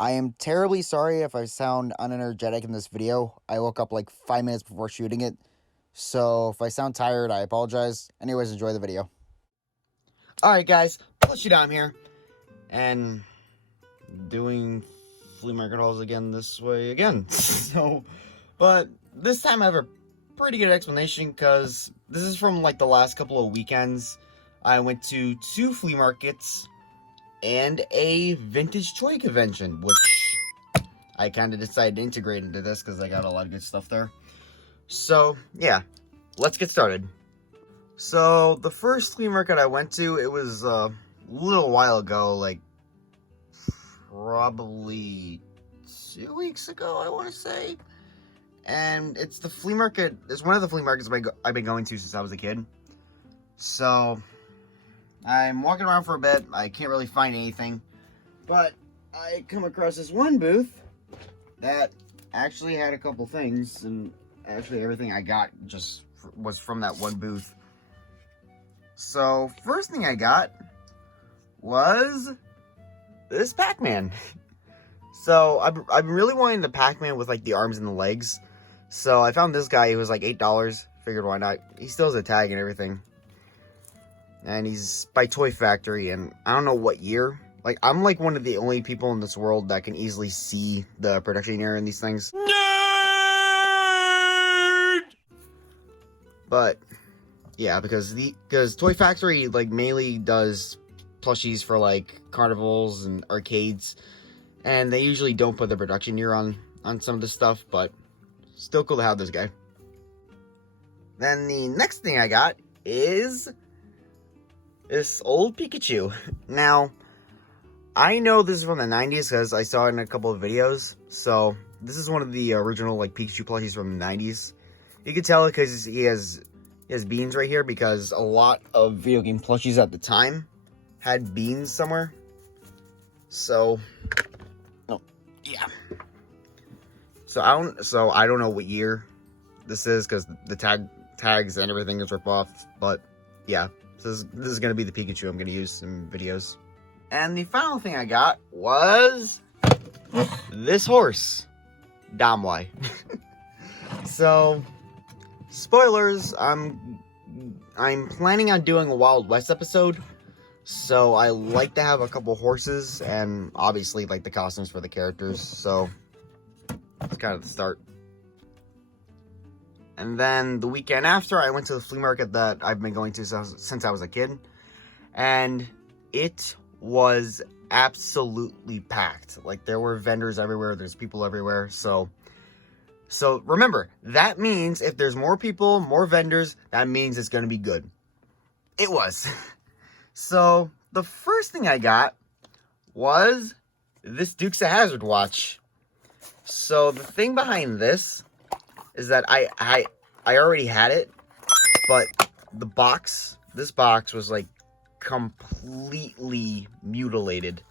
I am terribly sorry if I sound unenergetic in this video. I woke up like 5 minutes before shooting it. So if I sound tired, I apologize. Anyways, enjoy the video. Alright guys, PlushyDom here. And doing flea market hauls again this way again. But this time I have a pretty good explanation because this is from like the last couple of weekends. I went to 2 flea markets and a vintage toy convention, which I kind of decided to integrate into this because I got a lot of good stuff there. So, yeah, let's get started. So, the first flea market I went to, it was a little while ago, like, probably 2 weeks ago, I want to say. And it's the flea market, it's one of the flea markets I've been going to since I was a kid. So, I'm walking around for a bit. I can't really find anything. But I come across this one booth that actually had a couple things. And actually everything I got just was from that one booth. So, first thing I got was this Pac-Man. So, I've been really wanting the Pac-Man with like the arms and the legs. So, I found this guy. He was like $8. Figured why not. He still has a tag and everything. And he's by Toy Factory, and I don't know what year. Like, I'm like one of the only people in this world that can easily see the production year in these things. Nerd! But, yeah, because Toy Factory, like, mainly does plushies for, like, carnivals and arcades. And they usually don't put the production year on some of this stuff, but still cool to have this guy. Then the next thing I got is this old Pikachu. Now, I know this is from the 90s because I saw it in a couple of videos. So, this is one of the original, like, Pikachu plushies from the 90s. You can tell it because he has beans right here because a lot of video game plushies at the time had beans somewhere. So, oh, yeah. So, I don't know what year this is because the tags and everything is ripped off. But, yeah. This is going to be the Pikachu I'm going to use in videos. And the final thing I got was this horse. Domwai. So, spoilers, I'm planning on doing a Wild West episode. So, I like to have a couple horses and obviously like the costumes for the characters. So, that's kind of the start. And then the weekend after, I went to the flea market that I've been going to since I was a kid. And it was absolutely packed. Like, there were vendors everywhere. There's people everywhere. So remember, that means if there's more people, more vendors, that means it's going to be good. It was. So, the first thing I got was this Dukes of Hazzard watch. So, the thing behind this is that I already had it, but this box was like completely mutilated.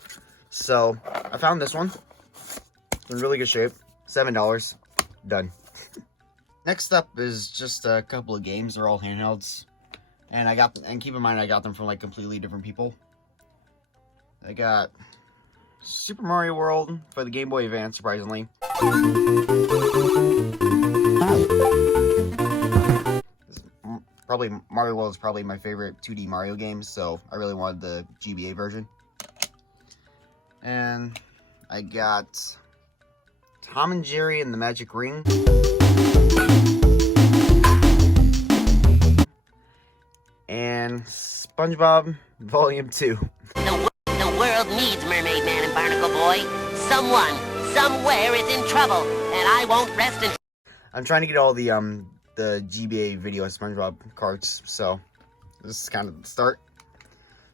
So I found this one. It's in really good shape. $7. Done. Next up is just a couple of games. They're all handhelds. And keep in mind I got them from like completely different people. I got Super Mario World for the Game Boy Advance, surprisingly. Mario World is probably my favorite 2D Mario game, so I really wanted the GBA version. And I got Tom and Jerry and the Magic Ring. And SpongeBob Volume 2. The world needs Mermaid Man and Barnacle Boy. Someone, somewhere is in trouble, and I won't rest until... I'm trying to get all the GBA video SpongeBob cards, so this is kind of the start.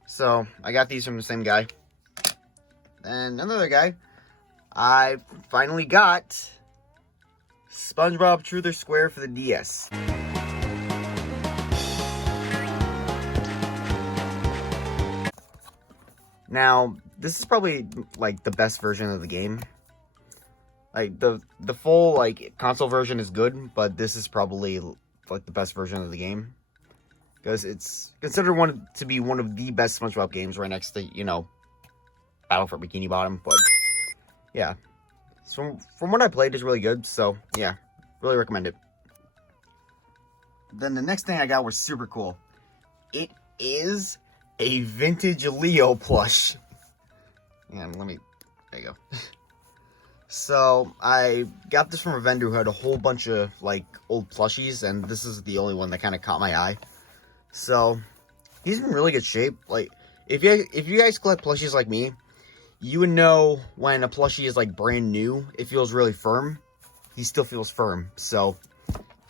So, I got these from the same guy. And another guy, I finally got SpongeBob Truth or Square for the DS. Now, this is probably like the best version of the game. Like the full like console version is good, but this is probably like the best version of the game because it's considered to be one of the best SpongeBob games, right next to, you know, Battle for Bikini Bottom. But yeah. So from what I played, it's really good. So yeah, really recommend it. Then the next thing I got was super cool. It is a vintage Leo plush. And there you go. So I got this from a vendor who had a whole bunch of like old plushies, and this is the only one that kind of caught my eye. So he's in really good shape. Like if you guys collect plushies like me, you would know when a plushie is like brand new, it feels really firm. He still feels firm. So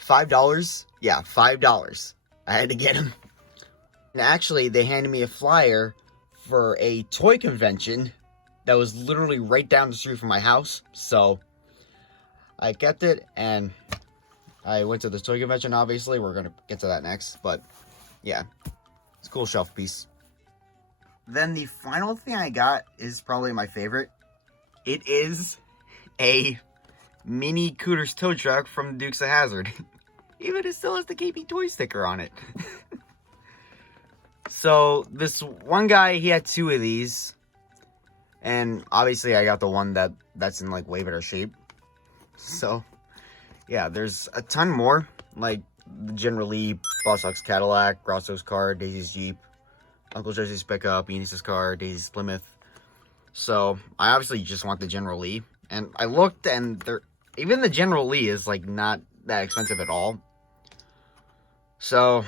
$5, yeah, $5. I had to get him. And actually, they handed me a flyer for a toy convention that was literally right down the street from my house. So I kept it, and I went to the toy convention, obviously. We're going to get to that next. But yeah, it's a cool shelf piece. Then the final thing I got is probably my favorite. It is a mini Cooter's tow truck from Dukes of Hazzard. Even it still has the KB Toy sticker on it. So this one guy, he had 2 of these. And obviously I got the one that's in like way better shape. So yeah, there's a ton more. Like the General Lee, Boss Hog's Cadillac, Grosso's car, Daisy's Jeep, Uncle Jesse's pickup, Enos's car, Daisy's Plymouth. So I obviously just want the General Lee. And I looked, and even the General Lee is like not that expensive at all. So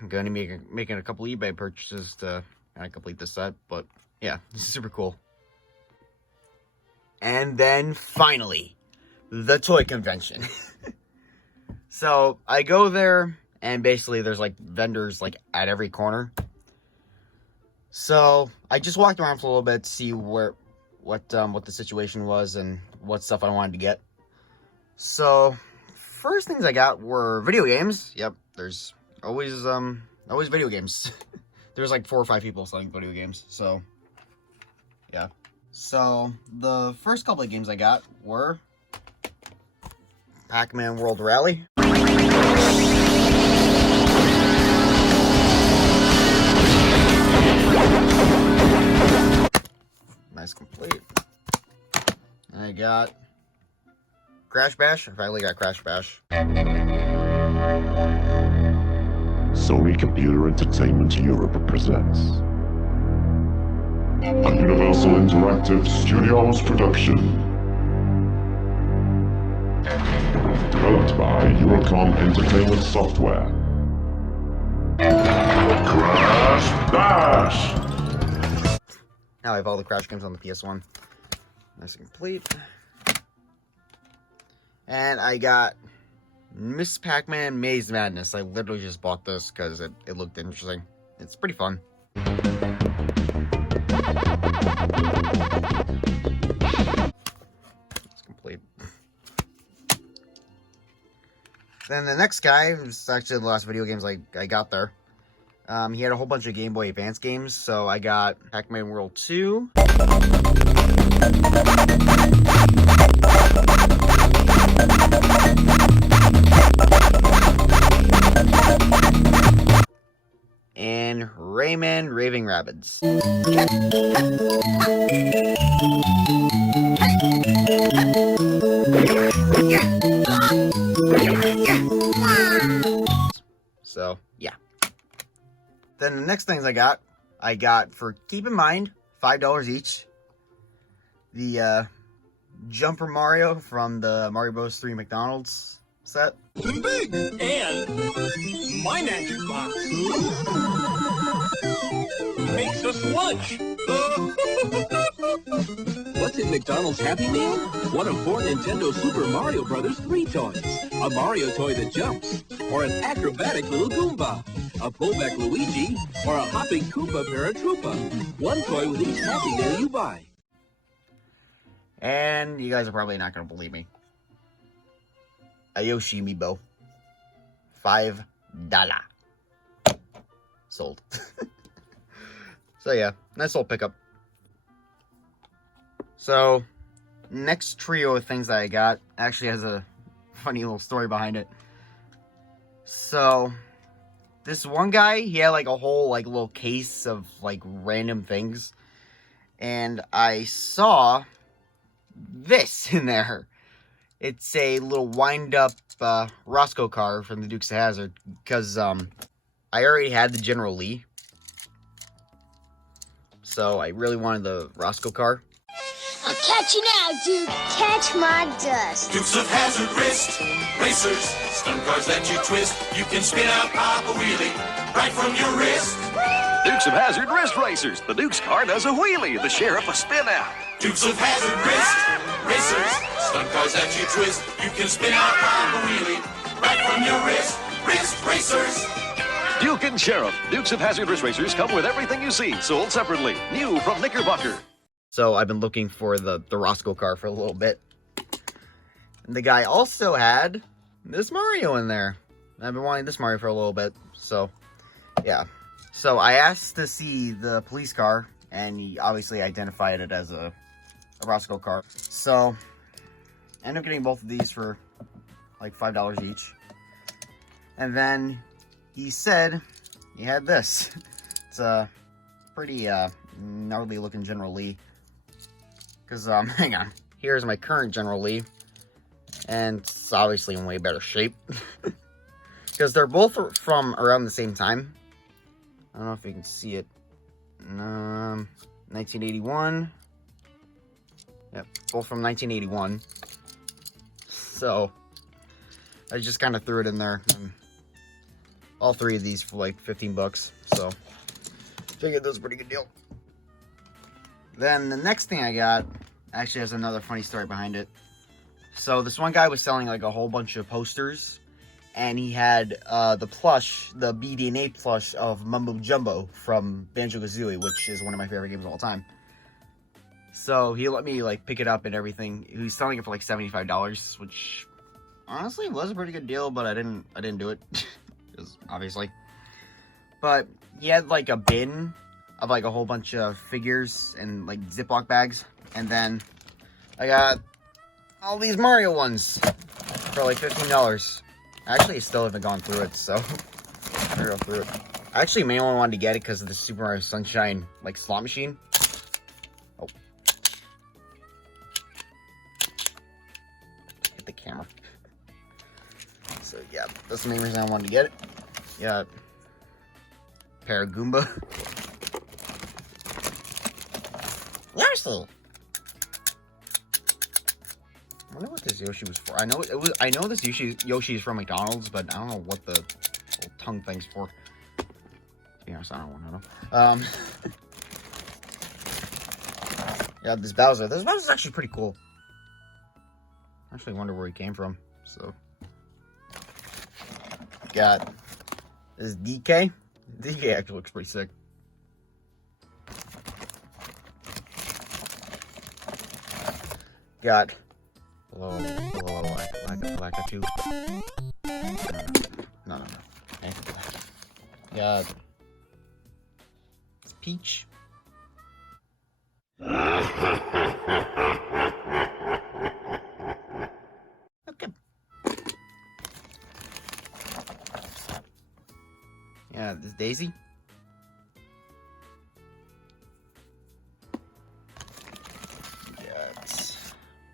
I'm going to be making a couple eBay purchases to complete this set. But yeah, this is super cool. And then finally, the toy convention. So I go there, and basically there's like vendors like at every corner. So I just walked around for a little bit to see what the situation was and what stuff I wanted to get. So first things I got were video games. Yep, there's always video games. There's like 4 or 5 people selling video games. So yeah. So the first couple of games I got were Pac-Man World Rally. Nice, complete. I got Crash Bash. I finally got Crash Bash. Sony Computer Entertainment Europe presents a Universal Interactive Studios production. Developed by Eurocom Entertainment Software. Crash Bash! Now I have all the Crash games on the PS1. Nice and complete. And I got Miss Pac-Man Maze Madness. I literally just bought this because it looked interesting. It's pretty fun. It's complete. Then the next guy, was actually the last video games I got there. He had a whole bunch of Game Boy Advance games, so I got Pac-Man World 2. And Rayman Raving Rabbids. So, yeah. Then the next things I got for, keep in mind, $5 each. The Jumper Mario from the Mario Bros. 3 McDonald's set. Too big! And my magic box makes us lunch! What's in McDonald's Happy Meal? One of 4 Nintendo Super Mario Bros. 3 toys. A Mario toy that jumps, or an acrobatic little Goomba, a pullback Luigi, or a hopping Koopa Paratroopa. One toy with each Happy Meal you buy. And you guys are probably not going to believe me. A Yoshi Amiibo. $5. Sold. So yeah, nice little pickup. So, next trio of things that I got actually has a funny little story behind it. So, this one guy, he had like a whole like little case of like random things. And I saw this in there. It's a little wind-up Roscoe car from the Dukes of Hazzard, because I already had the General Lee, so I really wanted the Roscoe car. I'll catch you now, Duke. Catch my dust. Dukes of Hazzard wrist racers, stunt cars that you twist. You can spin out, pop a wheelie right from your wrist. Dukes of Hazzard wrist racers. The Duke's car does a wheelie. The sheriff a spin out. Dukes of Hazzard wrist racers, stunt cars that you twist. You can spin out, pop a wheelie right from your wrist. Wrist racers. Duke and Sheriff. Dukes of Hazzard wrist racers come with everything you see, sold separately. New from Knickerbocker. So I've been looking for the Roscoe car for a little bit. And the guy also had this Mario in there. I've been wanting this Mario for a little bit. So, yeah. So I asked to see the police car, and he obviously identified it as a Roscoe car. So, I ended up getting both of these for like $5 each. And then he said he had this. It's a pretty gnarly looking General Lee. Because, hang on. Here's my current General Lee. And it's obviously in way better shape. Because they're both from around the same time. I don't know if you can see it. 1981. Yep, both from 1981. So, I just kind of threw it in there. And all three of these for like 15 bucks. So, figured that was a pretty good deal. Then the next thing I got actually has another funny story behind it. So this one guy was selling like a whole bunch of posters, and he had the plush, the BDNA plush of Mumbo Jumbo from Banjo-Kazooie, which is one of my favorite games of all time. So he let me like pick it up and everything. He was selling it for like $75, which honestly was a pretty good deal, but I didn't do it, because obviously. But he had like a bin of like a whole bunch of figures and like Ziploc bags, and then I got all these Mario ones for like $15. Actually, I still haven't gone through it, so I'm gonna go through it. I actually mainly wanted to get it because of the Super Mario Sunshine like slot machine. Oh, hit the camera. So yeah, that's the main reason I wanted to get it. Yeah, Paragoomba. Yoshi. I wonder what this Yoshi was for. I know this Yoshi is from McDonald's, but I don't know what the little tongue thing's for. To be honest, I don't want to know. Yeah, this Bowser. This Bowser's actually pretty cool. I actually wonder where he came from. So, got this DK. DK actually looks pretty sick. Got Pikachu. No. Okay. Got Peach. Okay. Yeah, this Daisy.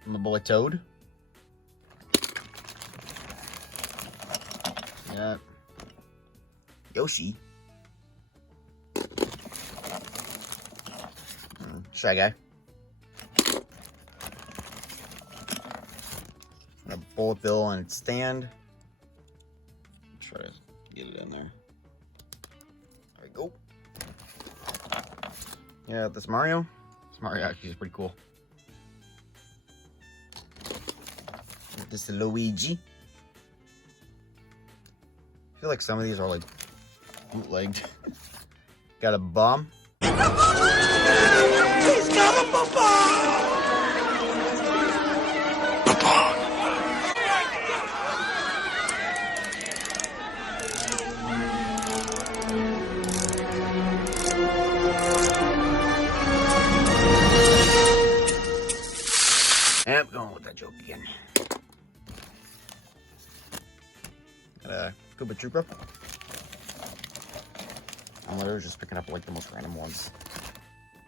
My boy Toad. Yeah. Yoshi. Shy Guy. And a bullet bill on its stand. Try to get it in there. There we go. Yeah, this Mario. This Mario actually is pretty cool. This is Luigi. I feel like some of these are like bootlegged. Got a bomb. He's got a bomb. Yep, going with that joke again. Got a Koopa Troopa. I'm literally just picking up like the most random ones.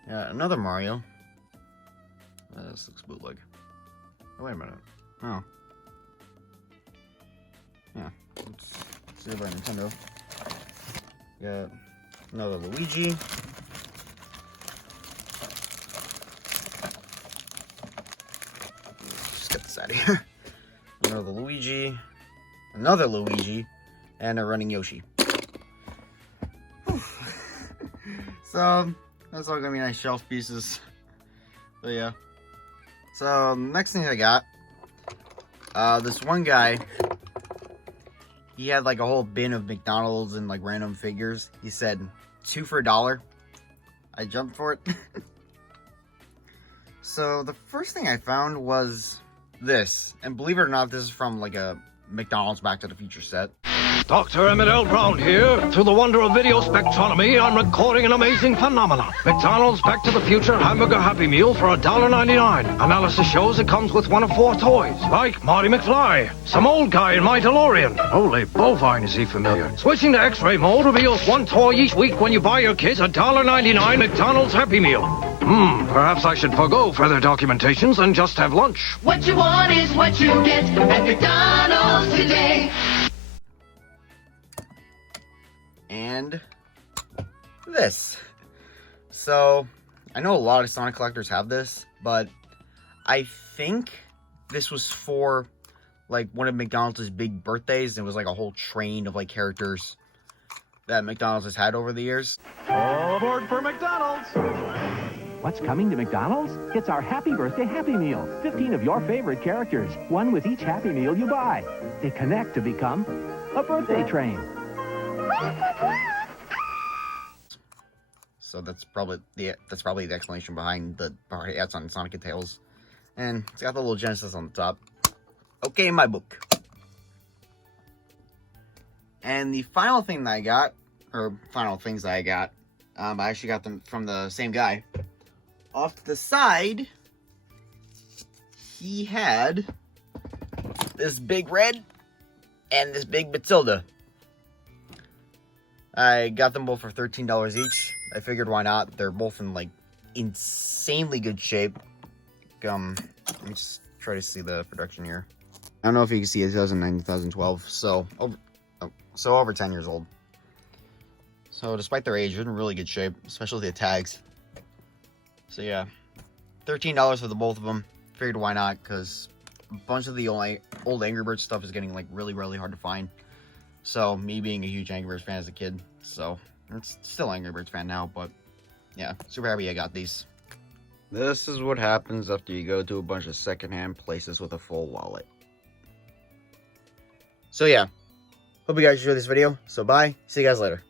Yeah, another Mario. This looks bootleg. Oh, wait a minute. Oh. Yeah. Let's see about Nintendo. Got another Luigi. Just get this out of here. Another Luigi. Another Luigi. And a running Yoshi. So, that's all gonna be nice shelf pieces. But yeah. So, next thing I got. This one guy. He had like a whole bin of McDonald's and like random figures. He said 2 for $1. I jumped for it. So the first thing I found was this. And believe it or not, this is from like a McDonald's Back to the Future set. Dr. Emmett L. Brown here. Through the wonder of video spectronomy, I'm recording an amazing phenomenon. McDonald's Back to the Future Hamburger Happy Meal for $1.99. Analysis shows it comes with one of 4 toys, like Marty McFly, some old guy in my DeLorean. Holy bovine, is he familiar. Switching to X-ray mode reveals 1 toy each week when you buy your kids a $1.99 McDonald's Happy Meal. Perhaps I should forgo further documentations and just have lunch. What you want is what you get at McDonald's today. And this. So, I know a lot of Sonic collectors have this, but I think this was for like one of McDonald's big birthdays. It was like a whole train of like characters that McDonald's has had over the years. All aboard for McDonald's! What's coming to McDonald's? It's our Happy Birthday Happy Meal. 15 of your favorite characters, one with each Happy Meal you buy. They connect to become a birthday train. So that's probably the explanation behind the party hats on Sonic and Tails. And it's got the little Genesis on the top. Okay, in my book. And the final thing that I got, or final things that I got, I actually got them from the same guy. Off to the side, he had this big red and this big Matilda. I got them both for $13 each. I figured why not? They're both in like insanely good shape. Let me just try to see the production here. I don't know if you can see it, 2009, 2012. So over 10 years old. So despite their age, they're in really good shape, especially the tags. So yeah, $13 for the both of them. Figured why not? Because a bunch of the old Angry Birds stuff is getting like really hard to find. So me being a huge Angry Birds fan as a kid, so it's still Angry Birds fan now, but yeah, super happy I got these. This is what happens after you go to a bunch of secondhand places with a full wallet. So yeah, hope you guys enjoyed this video. So bye, see you guys later.